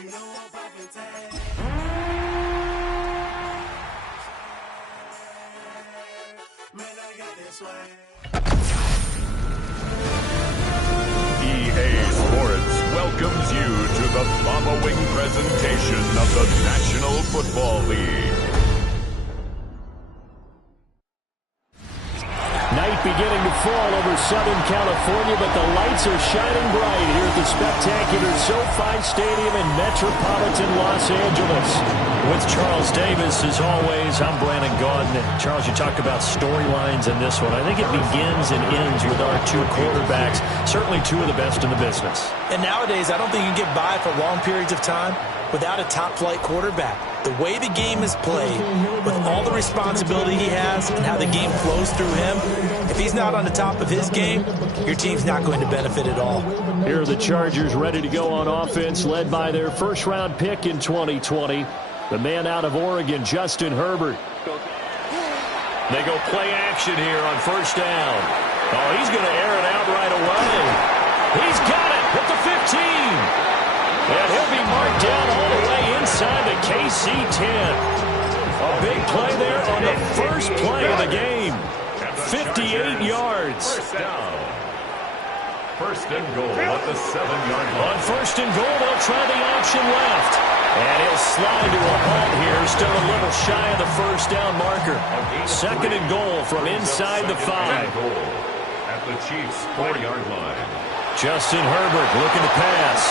EA Sports welcomes you to the following presentation of the National Football League. Night beginning to fall over Southern California, but the lights are shining bright here at the spectacular SoFi Stadium in metropolitan Los Angeles. With Charles Davis, as always, I'm Brandon Gaudin. Charles, you talked about storylines in this one. I think it begins and ends with our two quarterbacks, certainly two of the best in the business. And nowadays, I don't think you can get by for long periods of time without a top-flight quarterback. The way the game is played, with all the responsibility he has and how the game flows through him, if he's not on the top of his game, your team's not going to benefit at all. Here are the Chargers ready to go on offense, led by their first-round pick in 2020, the man out of Oregon, Justin Herbert. They go play action here on first down. Oh, he's going to air it out right away. He's got it at the 15. And he'll be marked down all the way inside the KC 10. A big play there on the first play of the game. 58 yards. First and goal at the 7-yard line. On first and goal, they'll try the option left. And he'll slide to a halt here, still a little shy of the first down marker. Second and goal from inside the 5. At the Chiefs' 40-yard line. Justin Herbert looking to pass.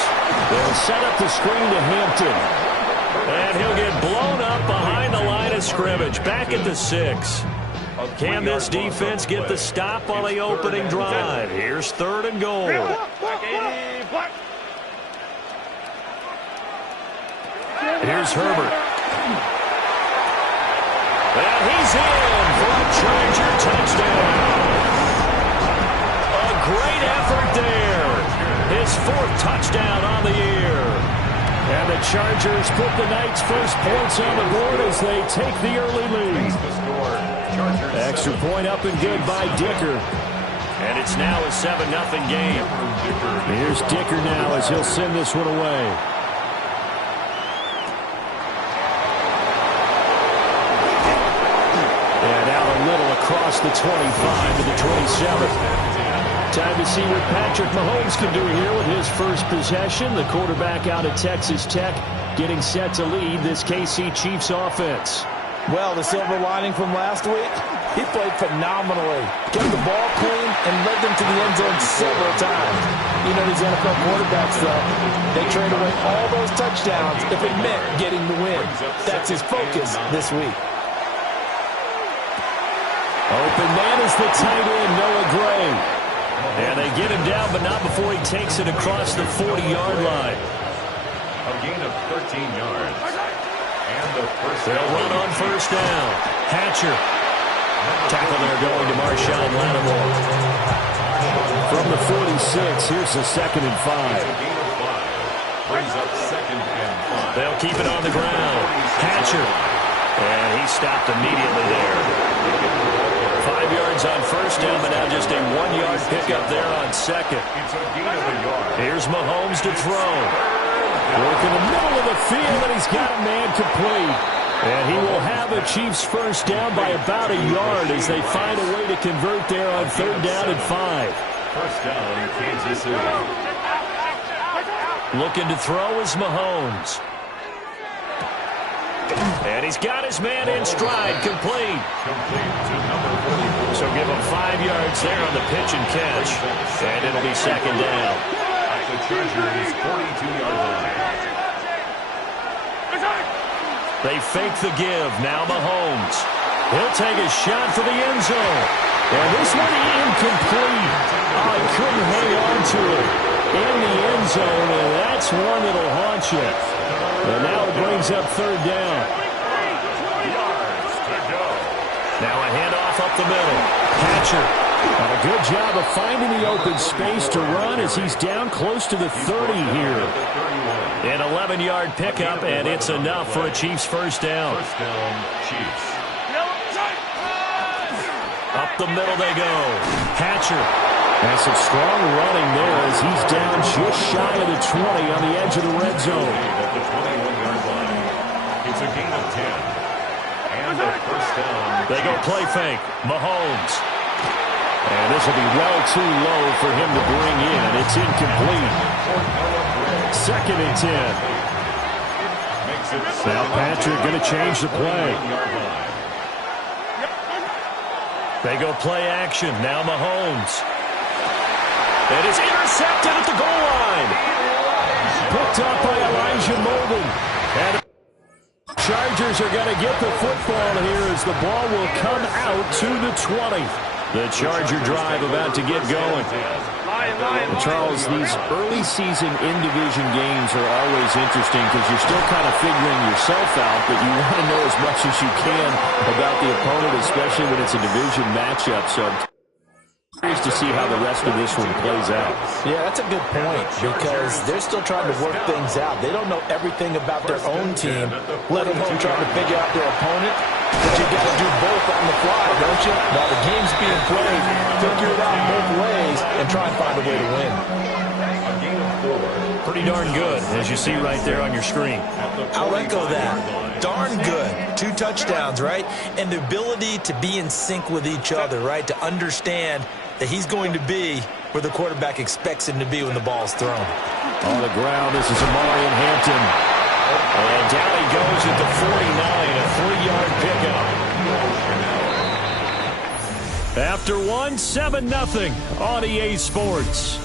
They'll set up the screen to Hampton. And he'll get blown up behind the line of scrimmage. Back at the 6. Can this defense get the stop on the opening drive? Here's third and goal. Here's Herbert. And he's in for a Charger touchdown. A great effort there. His fourth touchdown on the year. And the Chargers put the Knights' first points on the board as they take the early lead. Extra point up and good by Dicker. And it's now a 7-0 game. Here's Dicker now as he'll send this one away. And out a little across the 25 to the 27. Time to see what Patrick Mahomes can do here with his first possession. The quarterback out of Texas Tech getting set to lead this KC Chiefs offense. Well, the silver lining from last week, he played phenomenally. Kept the ball clean and led them to the end zone several times. You know these NFL quarterbacks, though, they trade away all those touchdowns if it meant getting the win. That's his focus this week. Open man is the tight end, Noah Gray. And they get him down, but not before he takes it across the 40-yard line. A gain of 13 yards. And the first They'll run on first down. Hatcher. Tackle there going to Marshawn Lattimore. From the 46, here's the 2nd and 5. Brings up 2nd and 5. They'll keep it on the ground. Hatcher. And he stopped immediately there. 5 yards on first down, but now just a 1-yard pickup there on second. It's a gain of a yard. Here's Mahomes to throw. Work in the middle of the field, and he's got a man complete. And he will have the Chiefs first down by about a yard as they find a way to convert there on 3rd down and 5. First down, Kansas City. Looking to throw is Mahomes. And he's got his man in stride, complete. Complete to number 44. So give him 5 yards there on the pitch and catch. And it'll be 2nd down. At the Chargers' 42-yard line. They fake the give. Now Mahomes. He'll take a shot for the end zone. And this one incomplete. Oh, he couldn't hang on to it in the end zone, and that's one that'll haunt you. And now it brings up 3rd down. Now a handoff up the middle. Hatcher. And a good job of finding the open space to run as he's down close to the 30 here. An 11-yard pickup, and it's enough for a Chiefs first down. First down, Chiefs. Up the middle they go. Hatcher. And some strong running there as he's down just shy of the 20 on the edge of the red zone. It's a gain of 10. And a first down. They go play fake. Mahomes. And this will be well too low for him to bring in. It's incomplete. 2nd and 10. Now Patrick going to change the play. They go play action. Now Mahomes. And it's intercepted at the goal line. Picked up by Elijah Molden. And the Chargers are going to get the football here as the ball will come out to the 20. The Charger drive about to get going. Charles, these early season in-division games are always interesting because you're still kind of figuring yourself out, but you want to know as much as you can about the opponent, especially when it's a division matchup. So I'm curious to see how the rest of this one plays out. Yeah, that's a good point because they're still trying to work things out. They don't know everything about their own team, let alone trying to figure out their opponent. But you got to do both on the fly, don't you? While the game's being played, figure it out both ways and try and find a way to win. Pretty darn good, as you see right there on your screen. I'll echo that. Darn good. 2 touchdowns, right? And the ability to be in sync with each other, right? To understand that he's going to be where the quarterback expects him to be when the ball's thrown. On the ground, this is Amari and Hampton. And down he goes at the 49, a 3-yard pickup. After 1, 7-0 on EA Sports.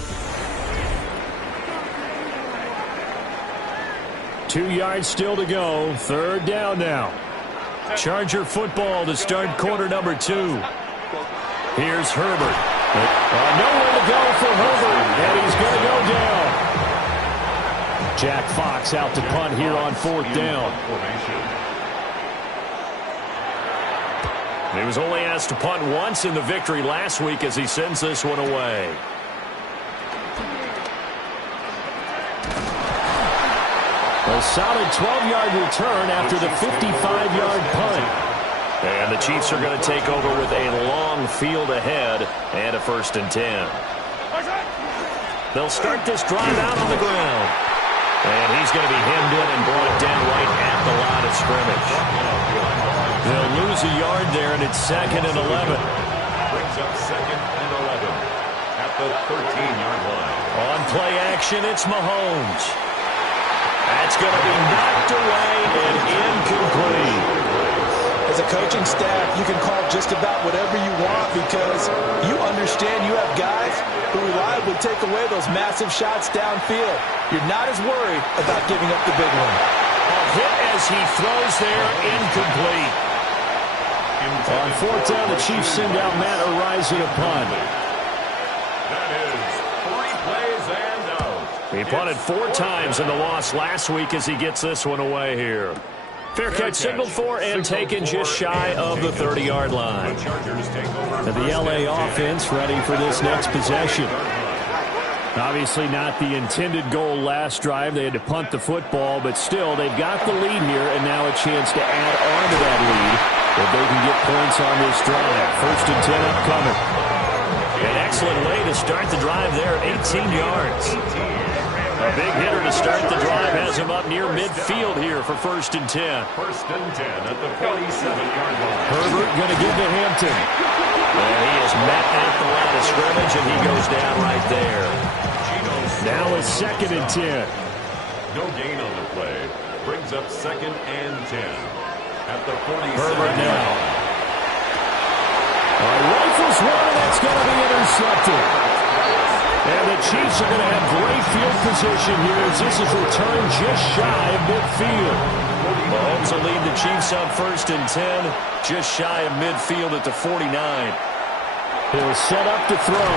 2 yards still to go. 3rd down now. Charger football to start quarter number 2. Here's Herbert. Nowhere to go for Herbert, and he's going to go down. Jack Fox out to punt here on 4th down. He was only asked to punt once in the victory last week as he sends this one away. A solid 12-yard return after the 55-yard punt. And the Chiefs are going to take over with a long field ahead and a 1st and 10. They'll start this drive out on the ground. And he's going to be hemmed in and brought down right at the line of scrimmage. They'll lose a yard there, and it's 2nd and 11. Brings up 2nd and 11 at the 13-yard line. On play action, it's Mahomes. That's going to be knocked away and incomplete. As a coaching staff, you can call just about whatever you want because you understand you have guys who reliably take away those massive shots downfield. You're not as worried about giving up the big one. A hit as he throws there, incomplete. On 4th down, the Chiefs send out Matt Araiza to punt. That is 3 plays and out. He punted 4 times in the loss last week as he gets this one away here. Fair catch signaled for and taken just shy of the 30-yard line. And the LA offense ready for this next possession. Obviously not the intended goal last drive. They had to punt the football, but still they've got the lead here and now a chance to add on to that lead if they can get points on this drive. 1st and 10 upcoming. An excellent way to start the drive there, 18 yards. A big hitter to start the drive has him up near midfield here for 1st and 10. 1st and 10 at the 47-yard line. Herbert going to give to Hampton. And he is met at the line of scrimmage, and he goes down right there. Now it's 2nd and 10. No gain on the play. Brings up 2nd and 10 at the 47. Herbert now. Rifles one, and that's going to be intercepted. And the Chiefs are going to have great field position here as this is returned just shy of midfield. Mahomes will lead the Chiefs up 1st and 10, just shy of midfield at the 49. He'll set up to throw.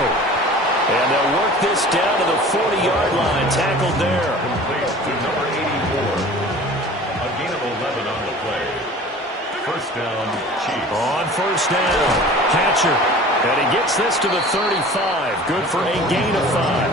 And they'll work this down to the 40-yard line, tackled there. Complete to number 84. A gain of 11 on the play. 1st down, Chiefs. On 1st down, Hatcher. And he gets this to the 35. Good for a gain of 5.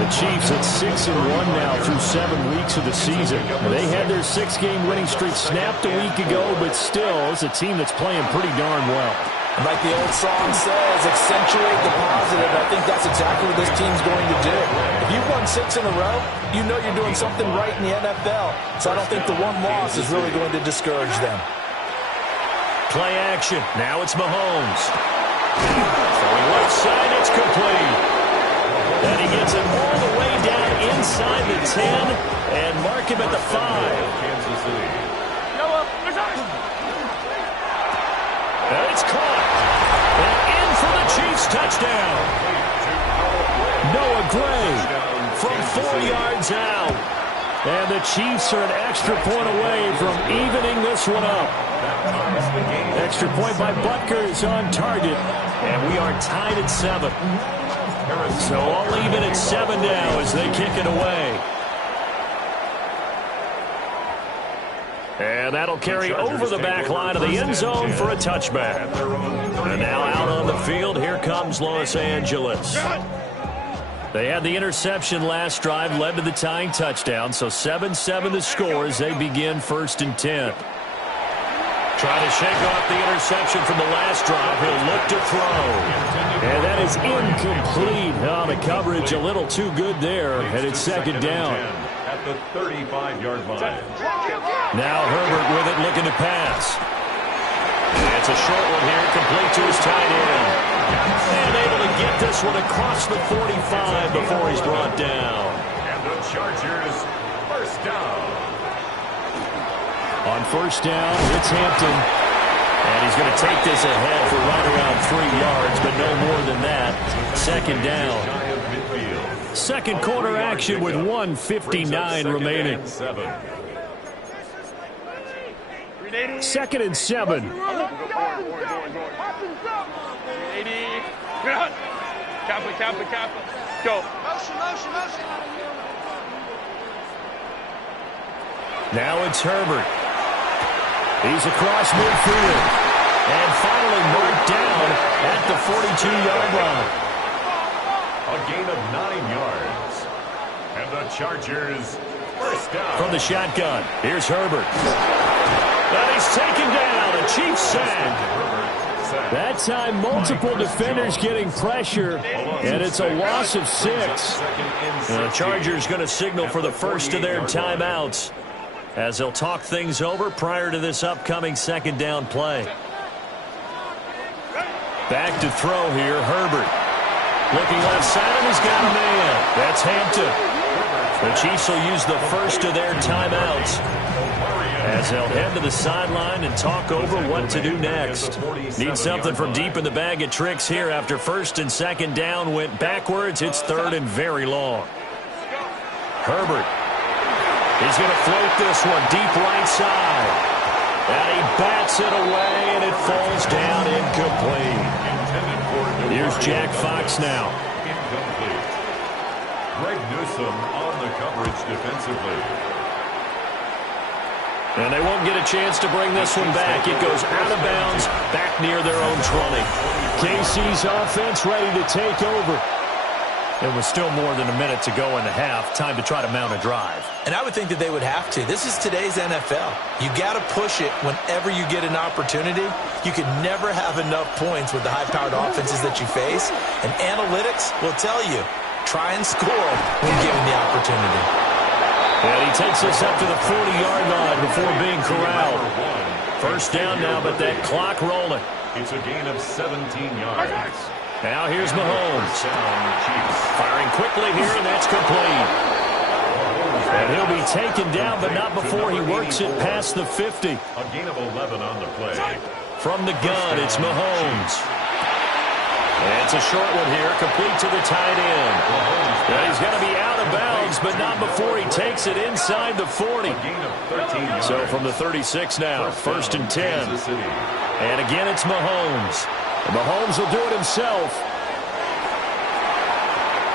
The Chiefs at 6-1 now through 7 weeks of the season. They had their 6-game winning streak snapped a week ago, but still, it's a team that's playing pretty darn well. And like the old song says, accentuate the positive. I think that's exactly what this team's going to do. If you've won 6 in a row, you know you're doing something right in the NFL. So I don't think the one loss is really going to discourage them. Play action. Now it's Mahomes. Throwing left side, it's complete. And he gets it all the way down inside the 10 and mark him at the 5. Kansas City. And it's caught. And in for the Chiefs touchdown. Noah Gray from 4 yards out. And the Chiefs are an extra point away from evening this one up. Extra point by Butker on target. And we are tied at 7. So all even at 7 now as they kick it away. And that'll carry over the back line of the end zone for a touchback. And now out on the field, here comes Los Angeles. They had the interception last drive, led to the tying touchdown, so 7-7 the score as they begin 1st and 10. Trying to shake off the interception from the last drive. He'll look to throw. And that is incomplete. Oh, the coverage a little too good there, and it's 2nd down. At the 35-yard line. Now Herbert with it, looking to pass. It's a short one here, complete to his tight end. And able to get this one across the 45 before he's brought down. And the Chargers, 1st down. On 1st down, it's Hampton. And he's going to take this ahead for right around 3 yards, but no more than that. 2nd down. 2nd quarter action with 1:59 remaining. 2nd and 7. Kappa. Go. Motion. Now it's Herbert. He's across midfield. And finally marked down at the 42-yard line. A gain of 9 yards. And the Chargers, 1st down. From the shotgun, here's Herbert. And he's taken down. A Chiefs sack. That time, multiple defenders getting pressure, and it's a loss of 6. And the Chargers going to signal for the first of their timeouts as they'll talk things over prior to this upcoming 2nd down play. Back to throw here, Herbert. Looking left side, and he's got a man. That's Hampton. The Chiefs will use the first of their timeouts as they'll head to the sideline and talk over what to do next. Need something from deep in the bag of tricks here after 1st and 2nd down went backwards. It's 3rd and very long. Herbert. He's going to float this one deep right side. And he bats it away, and it falls down incomplete. Here's Jack Fox now. Incomplete. Greg Newsome on the coverage defensively. And they won't get a chance to bring this one back. It goes out of bounds, back near their own 20. KC's offense ready to take over. There was still more than a minute to go in the half. Time to try to mount a drive. And I would think that they would have to. This is today's NFL. You got to push it whenever you get an opportunity. You can never have enough points with the high-powered offenses that you face. And analytics will tell you, try and score when given the opportunity. And he takes us up to the 40-yard line before being corralled. 1st down now, but that clock rolling. It's a gain of 17 yards. Now here's Mahomes. Firing quickly here, and that's complete. And he'll be taken down, but not before he works it past the 50. A gain of 11 on the play. From the gun, it's Mahomes. And it's a short one here, complete to the tight end. And he's going to be out of bounds, but not before he takes it inside the 40. So from the 36 now, 1st and 10. And again, it's Mahomes. And Mahomes will do it himself.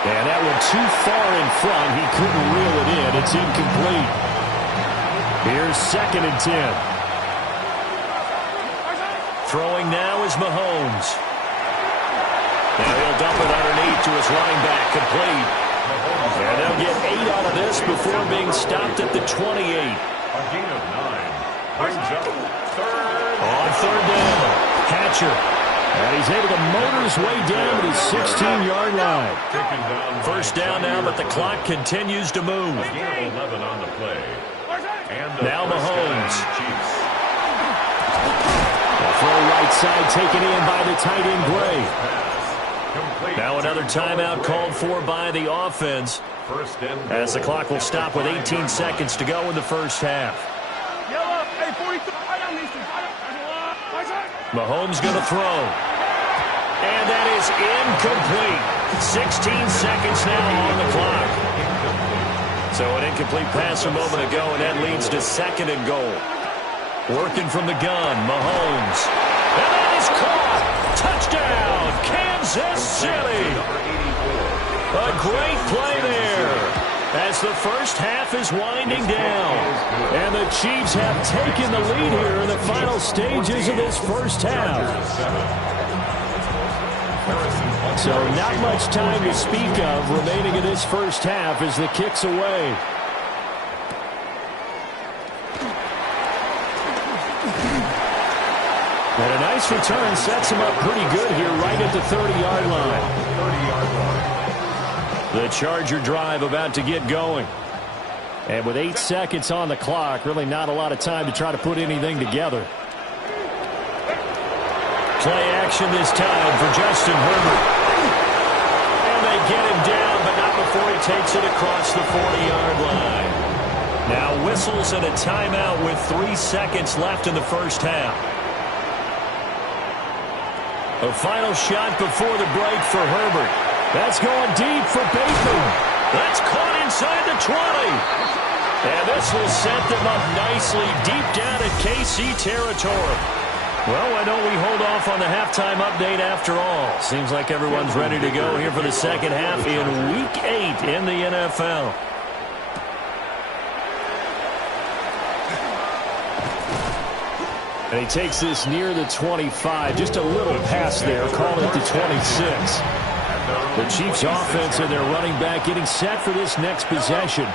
And that one too far in front. He couldn't reel it in. It's incomplete. Here's 2nd and 10. Throwing now is Mahomes. Now he'll dump it underneath to his running back, complete. And they'll get 8 out of this before being stopped at the 28. A gain of 9. Brings up 3rd. On 3rd down, Hatcher. And he's able to motor his way down to his 16-yard line. First down now, but the clock continues to move. 11 on the play. Now Mahomes. The throw right side taken in by the tight end Gray. Now another timeout called for by the offense, as the clock will stop with 18 seconds to go in the first half. Mahomes going to throw. And that is incomplete. 16 seconds now on the clock. So an incomplete pass a moment ago, and that leads to 2nd and goal. Working from the gun, Mahomes. And that is caught. Touchdown, Kansas City. A great play there as the first half is winding down. And the Chiefs have taken the lead here in the final stages of this first half. So not much time to speak of remaining in this first half as the kick's away. And a nice return sets him up pretty good here right at the 30-yard line. The Charger drive about to get going. And with 8 seconds on the clock, really not a lot of time to try to put anything together. Play action this time for Justin Herbert. And they get him down, but not before he takes it across the 40-yard line. Now whistles and a timeout with 3 seconds left in the first half. A final shot before the break for Herbert. That's going deep for Bateman. That's caught inside the 20. And this will set them up nicely deep down at KC territory. Well, why don't we hold off on the halftime update after all? Seems like everyone's ready to go here for the second half in Week 8 in the NFL. And he takes this near the 25. Just a little pass there. Call it the 26. The Chiefs offense and their running back getting set for this next possession.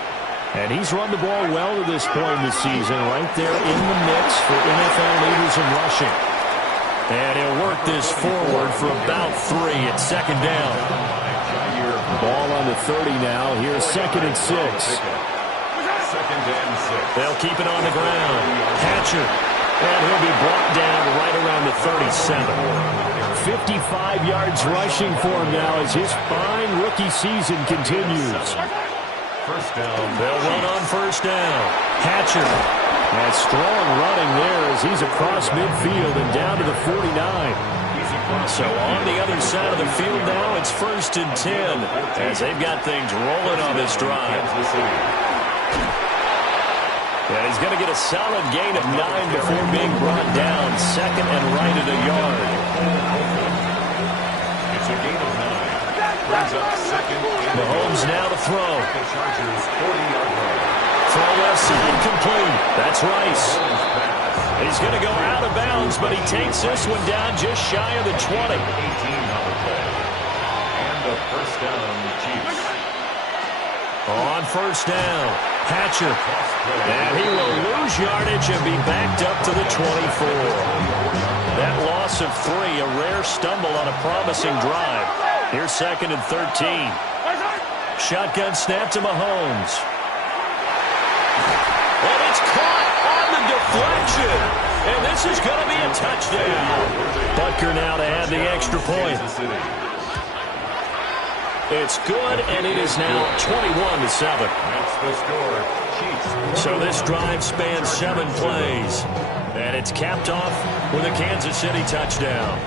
And he's run the ball well to this point in the season. Right there in the mix for NFL leaders in rushing. And he'll work this forward for about 3 at 2nd down. Ball on the 30 now. Here's 2nd and 6. They'll keep it on the ground. Hatcher. And he'll be brought down right around the 37. 55 yards rushing for him now as his fine rookie season continues. First down. They'll run on first down. Hatcher. And strong running there as he's across midfield and down to the 49. So on the other side of the field now, it's 1st and 10 as they've got things rolling on this drive. And he's going to get a solid gain of 9 before being brought down. 2nd and right at a yard. It's a gain of 9. Brings up 2nd. Mahomes now to throw. The Chargers 40-yard line. Throw left side complete. That's Rice. He's going to go out of bounds, but he takes this one down just shy of the 20. 18 on the play. And the first down, Chiefs. On first down, Hatcher. And he will lose yardage and be backed up to the 24. That loss of 3, a rare stumble on a promising drive. Here's 2nd and 13. Shotgun snap to Mahomes. And it's caught on the deflection. And this is going to be a touchdown. Butker now to add the extra point. It's good, and it is now 21-7. That's the score. Chiefs. So this drive spans 7 plays. And it's capped off with a Kansas City touchdown.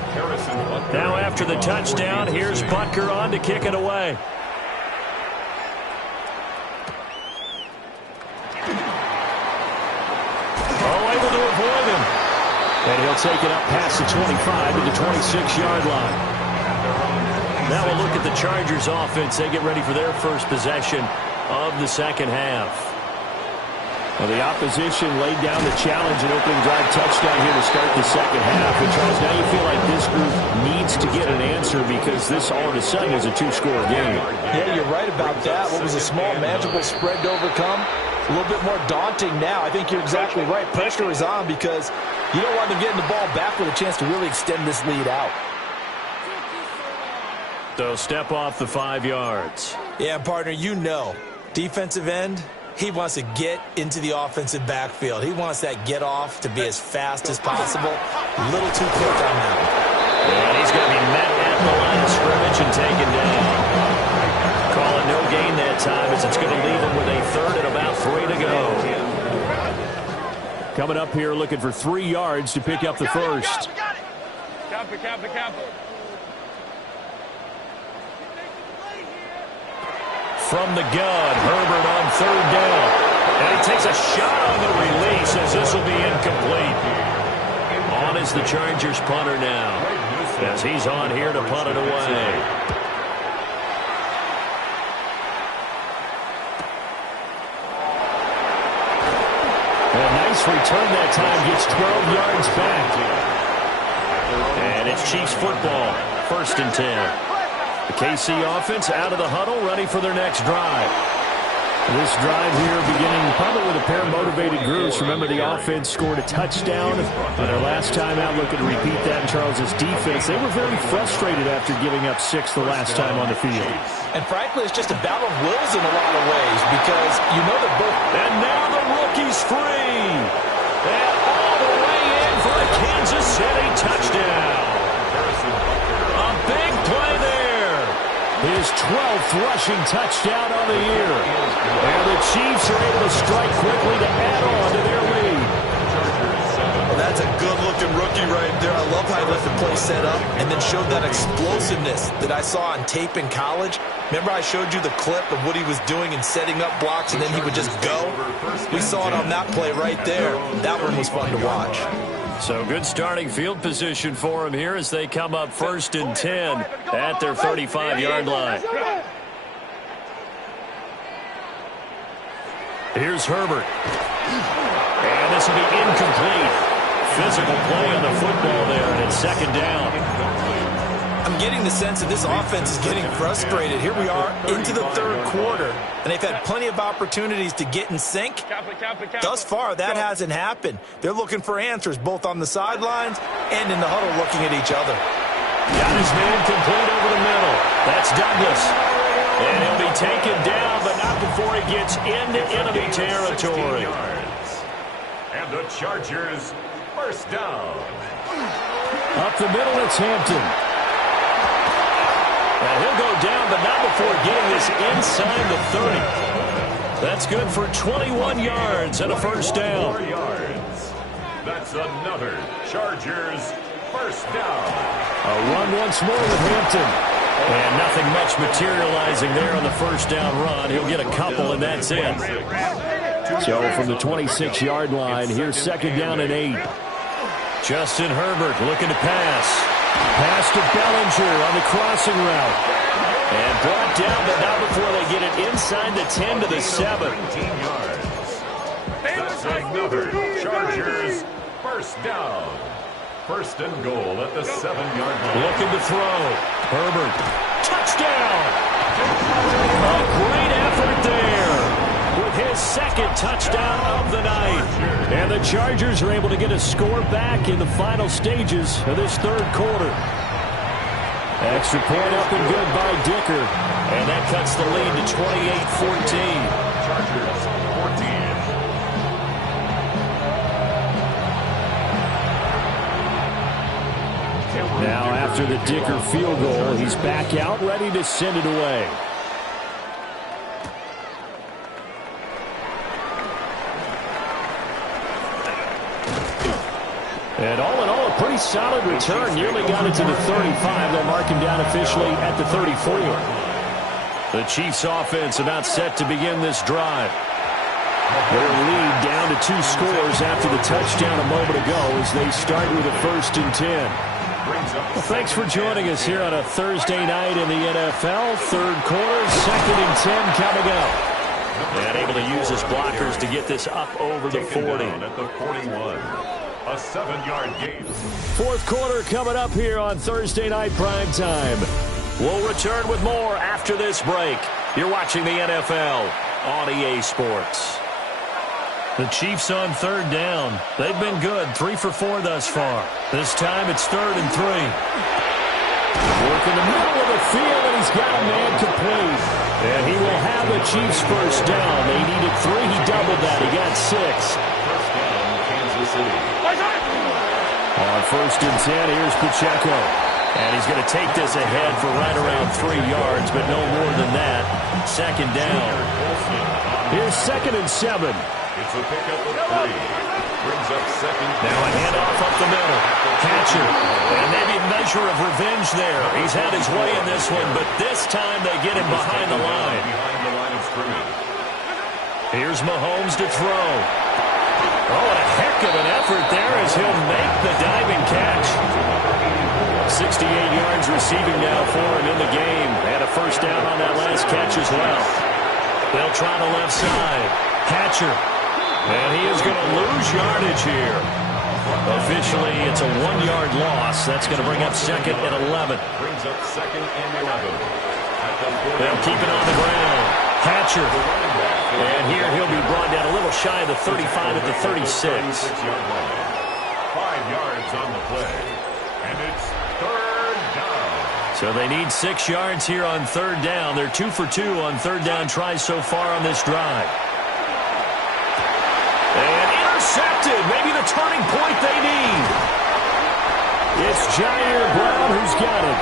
Now after the touchdown, here's Butker on to kick it away. Oh, able to avoid him. And he'll take it up past the 25 to the 26-yard line. Now we'll look at the Chargers offense. They get ready for their first possession of the second half. Well, the opposition laid down the challenge and opening drive touchdown here to start the second half. And Charles, now you feel like this group needs to get an answer because this all of a sudden is a 2-score game. Yeah, you're right about that. What was a small, manageable spread to overcome? A little bit more daunting now. I think you're exactly right. Pressure is on because you don't want them getting the ball back with a chance to really extend this lead out. They'll step off the 5 yards. Yeah, partner, you know, defensive end, he wants to get into the offensive backfield. He wants that get off to be as fast as possible. A little too quick on that. And he's going to be met at the line of scrimmage and taken down. Call it no gain that time as it's going to leave him with a third and about 3 to go. Coming up here looking for 3 yards to pick up the first. Kappa. From the gun, Herbert on 3rd down. And he takes a shot on the release as this will be incomplete. On is the Chargers punter now, as he's on here to punt it away. A nice return that time, gets 12 yards back. And it's Chiefs football, 1st and 10. The KC offense out of the huddle, ready for their next drive. This drive here beginning probably with a pair of motivated groups. Remember, the offense scored a touchdown on their last time out. Looking to repeat that in Charles's defense. They were very frustrated after giving up 6 the last time on the field. And frankly, it's just a battle of wills in a lot of ways because you know that both. And now the rookie's free. And all the way in for a Kansas City touchdown. A big play there. His 12th rushing touchdown on the year. And the Chiefs are able to strike quickly to add on to their lead. Well, that's a good-looking rookie right there. I love how he left the play set up and then showed that explosiveness that I saw on tape in college. Remember I showed you the clip of what he was doing and setting up blocks, and then he would just go? We saw it on that play right there. That one was fun to watch. So good starting field position for him here as they come up 1st and 10 at their 35-yard line. Here's Herbert. And this will be incomplete. Physical play on the football there, and it's 2nd down. I'm getting the sense that this offense is getting frustrated. Here we are into the 3rd quarter, and they've had plenty of opportunities to get in sync. Thus far, that hasn't happened. They're looking for answers both on the sidelines and in the huddle looking at each other. Got his man complete over the middle. That's Douglas. And he'll be taken down, but not before he gets into enemy territory. And the Chargers, 1st down. Up the middle, it's Hampton. And he'll go down, but not before getting this inside the 30. That's good for 21 yards and a 1st down. 4 yards. That's another Chargers 1st down. A run once more with Hampton. And nothing much materializing there on the 1st down run. He'll get a couple, and that's it. So from the 26-yard line, here's 2nd down and 8. Justin Herbert looking to pass. Pass to Bellinger on the crossing route. And brought down, but not before they get it inside the 10 to the 7. 17 yards. That's another Chargers 1st down. 1st and goal at the 7-yard line. Looking to throw. Herbert. Touchdown! A great effort there with his 2nd touchdown of the night. And the Chargers are able to get a score back in the final stages of this 3rd quarter. Extra point up and good by Dicker. And that cuts the lead to 28-14. Chargers 14. Now after the Dicker field goal, he's back out, ready to send it away. And all in all, a pretty solid return. Nearly got it to the 35. They'll mark him down officially at the 34. The Chiefs offense about set to begin this drive. Their lead down to 2 scores after the touchdown a moment ago as they start with a 1st and 10. Well, thanks for joining us here on a Thursday night in the NFL. 3rd quarter, 2nd and 10 coming up. And able to use his blockers to get this up over the 40. At the 41. A 7-yard gain. 4th quarter coming up here on Thursday Night Prime Time. We'll return with more after this break. You're watching the NFL on EA Sports. The Chiefs on 3rd down. They've been good, 3 for 4 thus far. This time it's 3rd and 3. Work in the middle of the field, and he's got a man complete. And he will have the Chiefs first down. They needed 3. He doubled that. He got 6. First down, Kansas City. On 1st and 10, here's Pacheco. And he's going to take this ahead for right around 3 yards, but no more than that. 2nd down. Here's 2nd and 7. It's a pickup of 3. Brings up 2nd. Now a handoff up the middle. Hatcher. And maybe a measure of revenge there. He's had his way in this one, but this time they get him behind the line. Behind the line of scrimmage. Here's Mahomes to throw. Oh, and a heck of an effort there as he'll make the diving catch. 68 yards receiving now for him in the game. And a first down on that last catch as well. They'll try the left side. Hatcher. And he is going to lose yardage here. Officially, it's a 1-yard loss. That's going to bring up 2nd and 11. Brings up 2nd and 11. They'll keep it on the ground. Hatcher. And here he'll be brought down a little shy of the 35 at the 36. 36-yard line. 5 yards on the play. And it's 3rd down. So they need 6 yards here on 3rd down. They're 2 for 2 on 3rd down tries so far on this drive. And intercepted. Maybe the turning point they need. It's Jair Brown who's got it.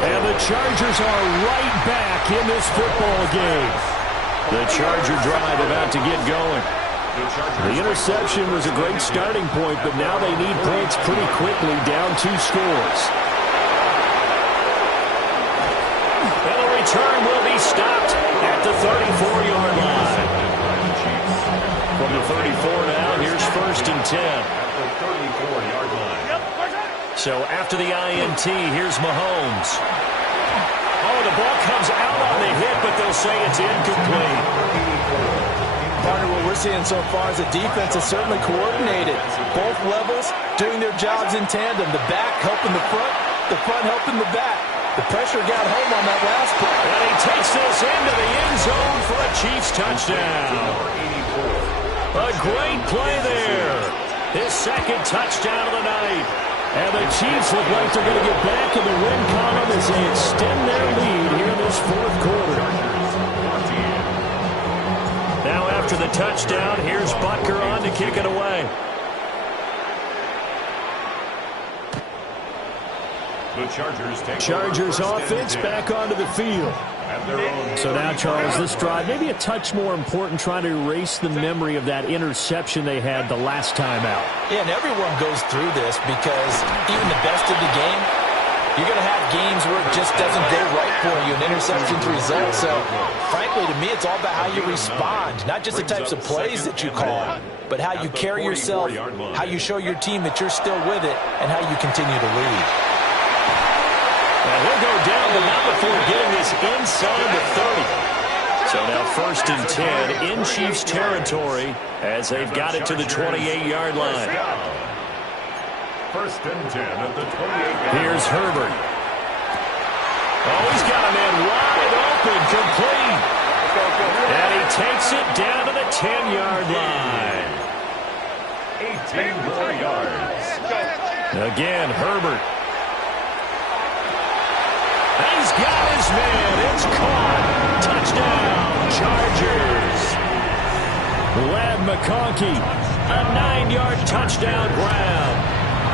And the Chargers are right back in this football game. The Charger drive about to get going. The interception was a great starting point, but now they need points pretty quickly, down 2 scores. And the return will be stopped at the 34-yard line. From the 34 now, here's 1st and 10. At the 34-yard line. So after the INT, here's Mahomes. Oh, the ball comes out on the hit, but they'll say it's incomplete. Partner, what we're seeing so far is the defense is certainly coordinated. Both levels doing their jobs in tandem. The back helping the front helping the back. The pressure got home on that last play. And he takes this into the end zone for a Chiefs touchdown. A great play there. His 2nd touchdown of the night. And the Chiefs look like they're going to get back in the win column as they extend their lead here in this 4th quarter. Now after the touchdown, here's Butker on to kick it away. The Chargers take Chargers offense back onto the field. So now, Charles, this drive, maybe a touch more important, trying to erase the memory of that interception they had the last time out. Yeah, and everyone goes through this because even the best of the game, you're going to have games where it just doesn't go right for you, and interceptions result. So, frankly, to me, it's all about how you respond, not just the types of plays that you call, but how you carry yourself, how you show your team that you're still with it, and how you continue to lead. And he'll go down, but not before getting this inside the 30. So now 1st and 10 in Chiefs territory as they've got it to the 28-yard line. 1st and 10 at the 28-yard line. Here's Herbert. Oh, he's got a man wide open, complete. And he takes it down to the 10-yard line. 18 more yards. Again, Herbert. He's got his man. It's caught. Touchdown, Chargers. Ladd McConkey, a 9-yard touchdown grab.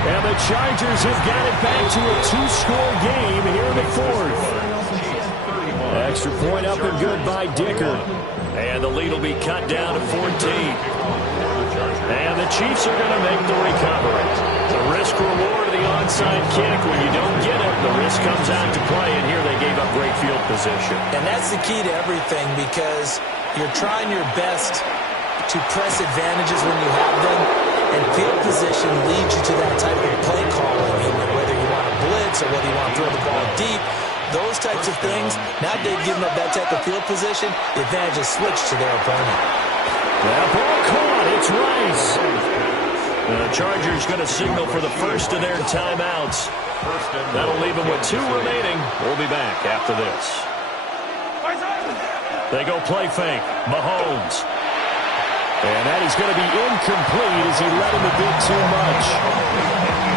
And the Chargers have got it back to a 2-score game here in the 4th. Extra point up and good by Dicker. And the lead will be cut down to 14. And the Chiefs are going to make the recovery. The risk-reward of the onside kick. When you don't get it, the risk comes out to play. And here they gave up great field position. And that's the key to everything because you're trying your best to press advantages when you have them. And field position leads you to that type of play calling. And whether you want to blitz or whether you want to throw the ball deep, those types of things, now they've given up that type of field position, the advantage is switched to their opponent. That ball caught. It's Rice. The Chargers going to signal for the first of their timeouts. That'll leave them with 2 remaining. We'll be back after this. They go play fake. Mahomes. And that is going to be incomplete as he let him a bit too much.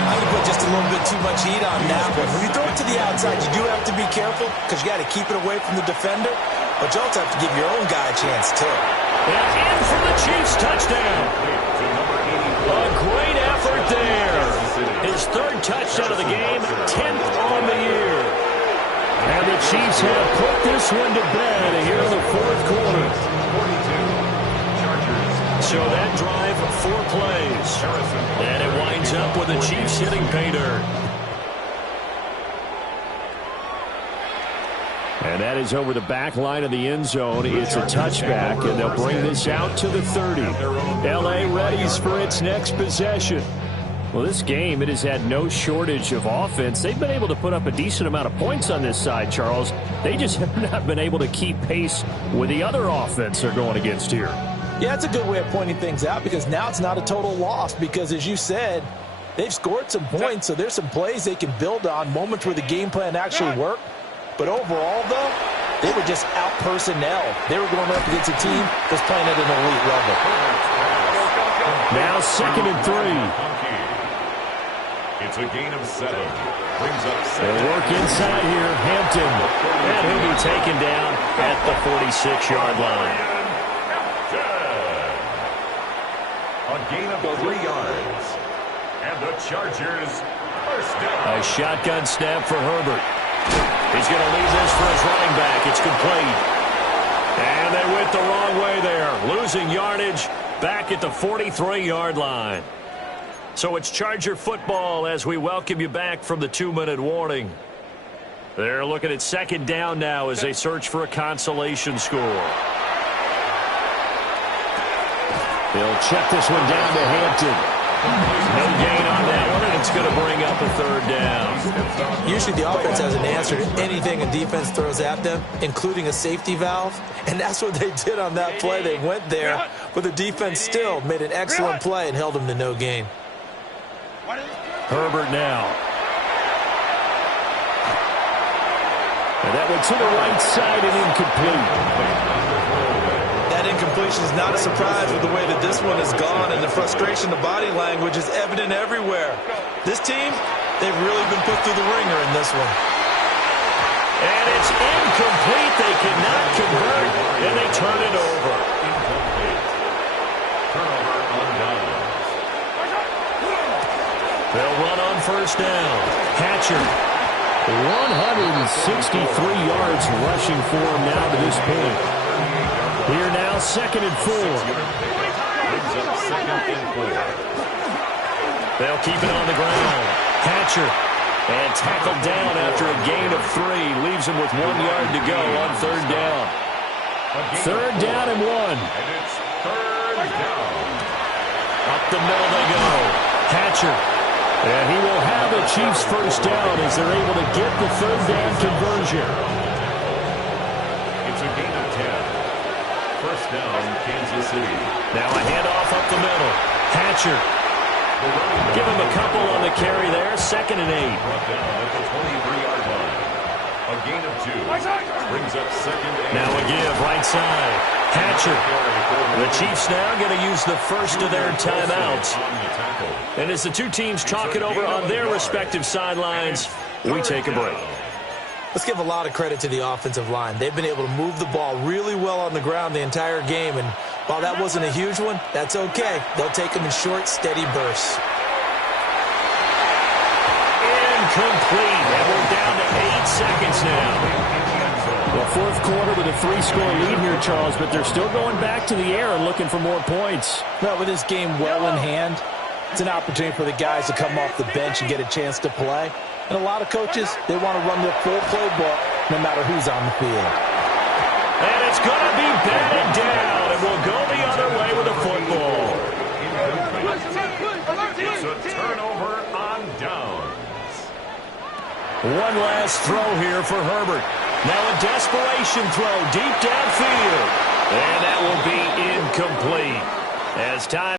I would put just a little bit too much heat on that one. When you throw it to the outside, you do have to be careful because you got to keep it away from the defender. But you also have to give your own guy a chance, too. And in for the Chiefs touchdown. A great effort there. His third touchdown of the game, 10th on the year. And the Chiefs have put this one to bed here in the fourth quarter. So that drive, 4 plays. And it winds up with the Chiefs hitting pay dirt. And that is over the back line of the end zone. It's a touchback, and they'll bring this out to the 30. L.A. readies for its next possession. Well, this game, it has had no shortage of offense. They've been able to put up a decent amount of points on this side, Charles. They just have not been able to keep pace with the other offense they're going against here. Yeah, it's a good way of pointing things out because now it's not a total loss because, as you said, they've scored some points, so there's some plays they can build on, moments where the game plan actually worked. But overall, though, they were just out personnel. They were going up against a team that's playing at an elite level. Now 2nd and 3. It's a gain of 7. Brings up 7. They'll work inside here. Hampton. And he'll be taken down at the 46-yard line. A gain of 3 yards. And the Chargers first down. A shotgun snap for Herbert. He's going to leave this for his running back. It's complete. And they went the wrong way there. Losing yardage back at the 43-yard line. So it's Charger football as we welcome you back from the 2-minute warning. They're looking at 2nd down now as they search for a consolation score. They'll check this one down to Hampton. No gain on that one, and it's going to bring up a 3rd down. Usually the offense has an answer to anything a defense throws at them, including a safety valve. And that's what they did on that play. They went there, but the defense still made an excellent play and held them to no gain. Herbert now. And that one to the right side and incomplete. That incompletion is not a surprise with the way that this one has gone, and the frustration, the body language is evident everywhere. This team, they've really been put through the ringer in this one. And it's incomplete. They cannot convert, and they turn it over. Incomplete. Turnover on downs. They'll run on 1st down. Hatcher. 163 yards rushing for him now to this point. Here now, 2nd and 4. Brings up 2nd and 4. They'll keep it on the ground. Hatcher. And tackled down after a gain of 3. Leaves him with 1 yard to go on 3rd down. 3rd down and 1. And it's 3rd down. Up the middle they go. Hatcher. And he will have the Chiefs first down as they're able to get the 3rd down conversion. It's a gain of 10. First down, Kansas City. Now a handoff up the middle. Hatcher. Give him a couple on the carry there. 2nd and 8. Brought down at the 23-yard line. A gain of 2. Brings up 2nd and 8. Now a give, right side. Hatcher. The Chiefs now going to use the first of their timeouts. And as the two teams talk it over on their respective sidelines, we take a break. Let's give a lot of credit to the offensive line. They've been able to move the ball really well on the ground the entire game, and while that wasn't a huge one, that's okay. They'll take them in short, steady bursts. Incomplete, and we're down to 8 seconds now. The fourth quarter with a 3-score lead here, Charles, but they're still going back to the air and looking for more points. Well, with this game well in hand, it's an opportunity for the guys to come off the bench and get a chance to play. And a lot of coaches, they want to run their full playbook no matter who's on the field. And it's going to be batted down, and we'll go the other way with the football. It's a turnover on downs. One last throw here for Herbert. Now a desperation throw deep downfield. And that will be incomplete. As time